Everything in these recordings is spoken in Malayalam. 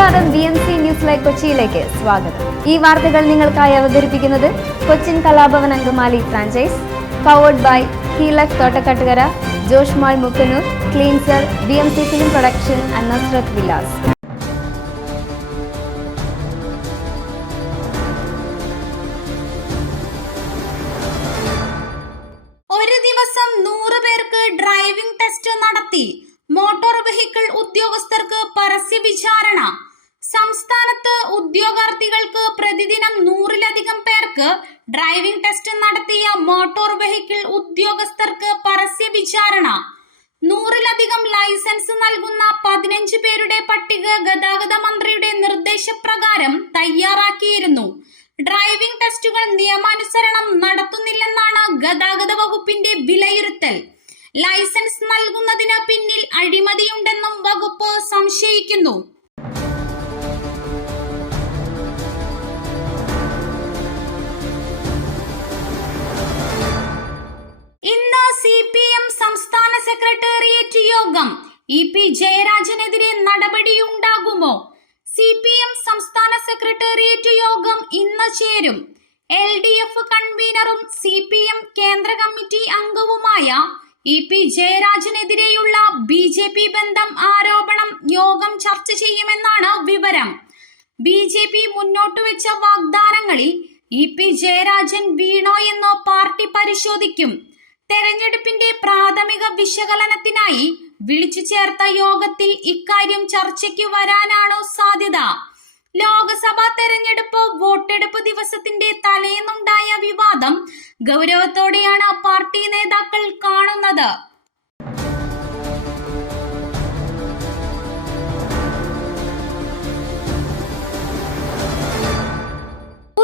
നമസ്കാരം B M C news live കൊച്ചിയിലേക്ക് സ്വാഗതം. ഈ വാർത്തകൾ നിങ്ങൾക്കായി അവതരിപ്പിക്കുന്നത് Cochin Kalabhavan Angamaly franchise powered by ഹീലക് Thottakkattukara Josh mall Mukkannur cleanser B M C film production and Vilas ഒരു ദിവസം പേർക്ക് ഡ്രൈവിംഗ് ടെസ്റ്റ് നടത്തി. മോട്ടോർ വെഹിക്കിൾ ഉദ്യോഗസ്ഥർക്ക് പരസ്യ വിചാരണ സംസ്ഥാനത്ത് ഉദ്യോഗാർത്ഥികൾക്ക് പ്രതിദിനം നൂറിലധികം പേർക്ക് ഡ്രൈവിംഗ് ടെസ്റ്റ് നടത്തിയ മോട്ടോർ വെഹിക്കിൾ ഉദ്യോഗസ്ഥർക്ക് പരസ്യ വിചാരണ. നൂറിലധികം ലൈസൻസ് നൽകുന്ന പതിനഞ്ച് പേരുടെ പട്ടിക ഗതാഗത മന്ത്രിയുടെ നിർദ്ദേശപ്രകാരം തയ്യാറാക്കിയിരുന്നു. ഡ്രൈവിംഗ് ടെസ്റ്റുകൾ നിയമാനുസരണം നടത്തുന്നില്ലെന്നാണ് ഗതാഗത വകുപ്പിന്റെ വിലയിരുത്തൽ. ലൈസൻസ് നൽകുന്നതിന് പിന്നിൽ അഴിമതിയുണ്ടെന്നും വകുപ്പ് സംശയിക്കുന്നു. സി പി എം സംസ്ഥാന സെക്രട്ടേറിയറ്റ് യോഗം ഇന്ന് ചേരും. എൽ ഡി എഫ് കൺവീനറും സി പി എം കേന്ദ്ര കമ്മിറ്റി അംഗവുമായ ഇ പി ജയരാജനെതിരെയുള്ള ബി ജെ പി ബന്ധം ആരോപണം യോഗം ചർച്ച ചെയ്യുമെന്നാണ് വിവരം. ബി ജെ പി മുന്നോട്ട് വെച്ച വാഗ്ദാനങ്ങളിൽ ഇ പി ജയരാജൻ വീണോ എന്നോ പാർട്ടി പരിശോധിക്കും. തെരഞ്ഞെടുപ്പിന്റെ പ്രാഥമിക വിശകലനത്തിനായി വിളിച്ചു ചേർത്ത യോഗത്തിൽ ഇക്കാര്യം ചർച്ചയ്ക്ക് വരാനാണോ സാധ്യത ലോക്സഭാ തെരഞ്ഞെടുപ്പ് വോട്ടെടുപ്പ് ദിവസത്തിന്റെ തലേന്നുണ്ടായ വിവാദം ഗൗരവത്തോടെയാണ് പാർട്ടി നേതാക്കൾ കാണുന്നത്.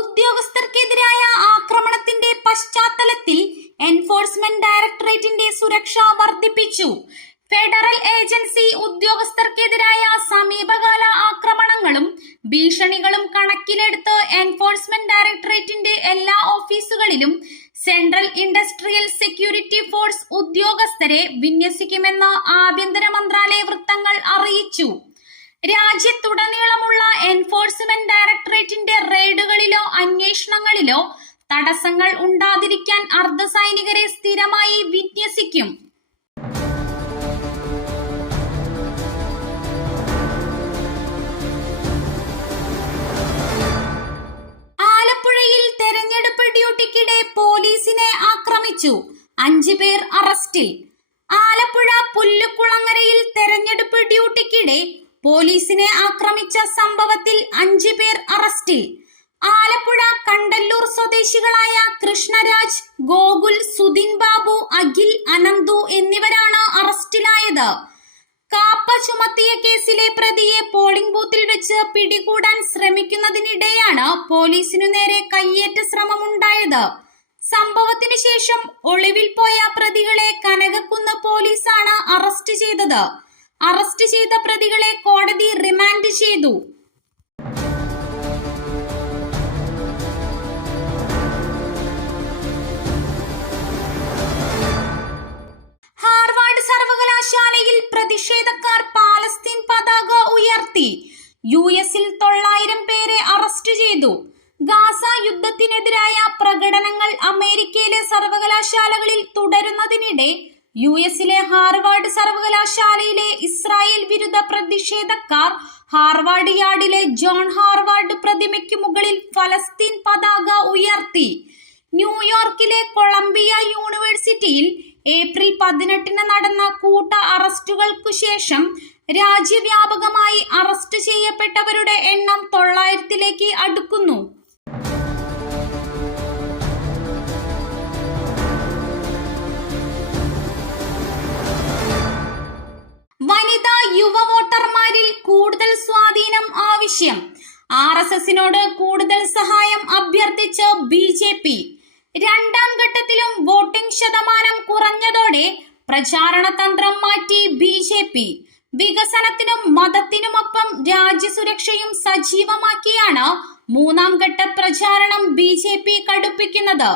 ഉദ്യോഗസ്ഥർക്കെതിരായ ആക്രമണത്തിന്റെ പശ്ചാത്തലത്തിൽ എൻഫോഴ്സ്മെന്റ് ഡയറക്ടറേറ്റിന്റെ സുരക്ഷ വർദ്ധിപ്പിച്ചു. ഫെഡറൽ ഏജൻസി ഉദ്യോഗസ്ഥർക്കെതിരായ സമീപകാല ഭീഷണികളും കണക്കിലെടുത്ത് എൻഫോഴ്സ്മെന്റ് ഡയറക്ടറേറ്റിന്റെ എല്ലാ ഓഫീസുകളിലും സെൻട്രൽ ഇൻഡസ്ട്രിയൽ സെക്യൂരിറ്റി ഫോഴ്സ് ഉദ്യോഗസ്ഥരെ വിന്യസിക്കുമെന്ന് ആഭ്യന്തര മന്ത്രാലയ വൃത്തങ്ങൾ അറിയിച്ചു. രാജ്യത്തുടനീളമുള്ള എൻഫോഴ്സ്മെന്റ് ഡയറക്ടറേറ്റിന്റെ റെയ്ഡുകളിലോ അന്വേഷണങ്ങളിലോ തടസ്സങ്ങൾ ഉണ്ടാതിരിക്കാൻ അർദ്ധസൈനികരെ സ്ഥിരമായി വിന്യസിക്കും. ആലപ്പുഴ പുല്ലുക്കുളങ്ങരയിൽ തെരഞ്ഞെടുപ്പ് ഡ്യൂട്ടിക്കിടെ പോലീസിനെ ആക്രമിച്ച സംഭവത്തിൽ അഞ്ചു പേർ അറസ്റ്റിൽ. ആലപ്പുഴ കണ്ടല്ലൂർ സ്വദേശികളായ കൃഷ്ണരാജ് ഗോകുൽ സുധിൻ ബാബു അഖിൽ അനന്തു എന്നിവരാണ് അറസ്റ്റിലായത്. കാപ്പ ചുമത്തിയ കേസിലെ പ്രതിയെ പോളിംഗ് ബൂത്തിൽ വെച്ച് പിടികൂടാൻ ശ്രമിക്കുന്നതിനിടെയാണ് പോലീസിനു നേരെ കയ്യേറ്റ ശ്രമമുണ്ടായത്. സംഭവത്തിന് ശേഷം ഒളിവിൽ പോയ പ്രതികളെ കനകക്കുന്ന പോലീസാണ് അറസ്റ്റ് ചെയ്തത്. അറസ്റ്റ് ചെയ്ത പ്രതികളെ കോടതി റിമാൻഡ് ചെയ്തു. ഹാർവാർഡ് സർവകലാശാലയിൽ പ്രതിഷേധക്കാർ പാലസ്തീൻ പതാക ഉയർത്തി. യു എസിൽ തൊള്ളായിരം അമേരിക്കയിലെ സർവകലാശാലകളിൽ തുടരുന്നതിനിടെ യു എസിലെ ഹാർവാർഡ് സർവകലാശാലയിലെ ഇസ്രായേൽ വിരുദ്ധ പ്രതിഷേധക്കാർ ഹാർവാർഡ് യാർഡിലെ ജോൺ ഹാർവാർഡ് പ്രതിമയ്ക്ക് മുകളിൽ ഫലസ്തീൻ പതാക ഉയർത്തി. ന്യൂയോർക്കിലെ കൊളംബിയ യൂണിവേഴ്സിറ്റിയിൽ ഏപ്രിൽ പതിനെട്ടിന് നടന്ന കൂട്ട അറസ്റ്റുകൾക്കു ശേഷം രാജ്യവ്യാപകമായി അറസ്റ്റ് ചെയ്യപ്പെട്ടവരുടെ എണ്ണം തൊള്ളായിരത്തിലേക്ക് അടുക്കുന്നു. കൂടുതൽ സഹായം അഭ്യർത്ഥിച്ച് ബി ജെ പി രണ്ടാം ഘട്ടത്തിലും വോട്ടിംഗ് ശതമാനം കുറഞ്ഞതോടെ പ്രചാരണ തന്ത്രം മാറ്റി ബി ജെ പി. വികസനത്തിനും മതത്തിനുമൊപ്പം രാജ്യസുരക്ഷയും സജീവമാക്കിയാണ് മൂന്നാം ഘട്ട പ്രചാരണം ബി ജെ പി കടുപ്പിക്കുന്നത്.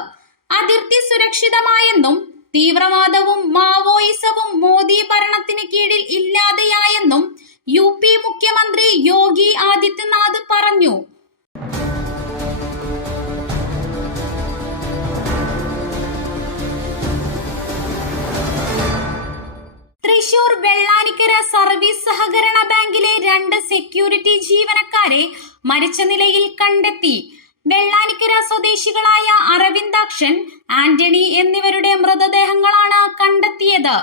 അതിർത്തി സുരക്ഷിതമായെന്നും തീവ്രവാദവും മാവോയിസവും മോദി ഭരണത്തിന് കീഴിൽ ഇല്ലാതെയായെന്നും യു പി മുഖ്യമന്ത്രി യോഗി ആദിത്യനാഥ് തൃശൂർ വെള്ളാനിക്കര സർവീസ് സഹകരണ ബാങ്കിലെ രണ്ട് സെക്യൂരിറ്റി ജീവനക്കാരെ മരിച്ച നിലയിൽ കണ്ടെത്തി. വെള്ളാനിക്കര സ്വദേശികളായ അരവിന്ദാക്ഷൻ ആന്റണി എന്നിവരുടെ മൃതദേഹങ്ങളാണ് കണ്ടെത്തിയത്.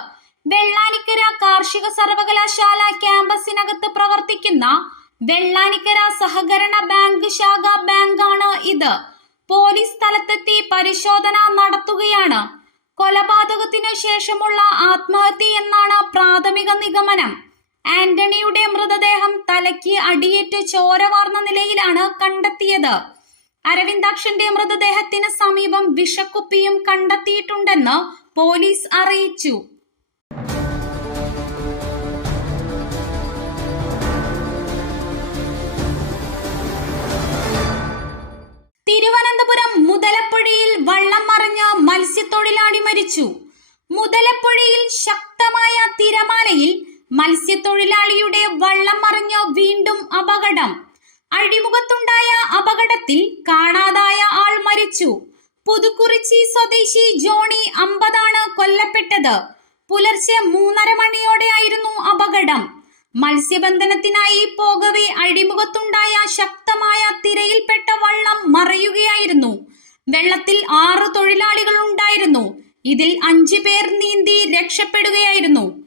വെള്ളാനിക്കര കാർഷിക സർവകലാശാല ക്യാമ്പസിനകത്ത് പ്രവർത്തിക്കുന്ന വെള്ളാനിക്കര സഹകരണ ബാങ്ക് ശാഖ ബാങ്കാണ് ഇത്. പോലീസ് സ്ഥലത്തെത്തി പരിശോധന നടത്തുകയാണ്. കൊലപാതകത്തിനു ശേഷമുള്ള ആത്മഹത്യ എന്നാണ് പ്രാഥമിക നിഗമനം. ആന്റണിയുടെ മൃതദേഹം തലയ്ക്ക് അടിയേറ്റ് ചോരവാർന്ന നിലയിലാണ് കണ്ടെത്തിയത്. അരവിന്ദാക്ഷന്റെ മൃതദേഹത്തിന് സമീപം വിഷക്കുപ്പിയും കണ്ടെത്തിയിട്ടുണ്ടെന്ന് പോലീസ് അറിയിച്ചു. തിരമാലയിൽ മത്സ്യത്തൊഴിലാളിയുടെ വള്ളം മറിഞ്ഞ് വീണ്ടും അപകടം. അഴിമുഖത്തുണ്ടായ അപകടത്തിൽ കാണാതായ ആൾ മരിച്ചു. പുതുക്കുറിച്ചി സ്വദേശി ജോണി അമ്പതാണ് കൊല്ലപ്പെട്ടത്. പുലർച്ചെ മൂന്നര മണിയോടെയായിരുന്നു അപകടം. മത്സ്യബന്ധനത്തിനായി പോകവെ അഴിമുഖത്തുണ്ടായ ശക്തമായ തിരയിൽപ്പെട്ട വള്ളം മറയുകയായിരുന്നു. വെള്ളത്തിൽ ആറ് തൊഴിലാളികൾ ഉണ്ടായിരുന്നു. ഇതിൽ അഞ്ചു പേർ നീന്തി രക്ഷപ്പെടുകയായിരുന്നു.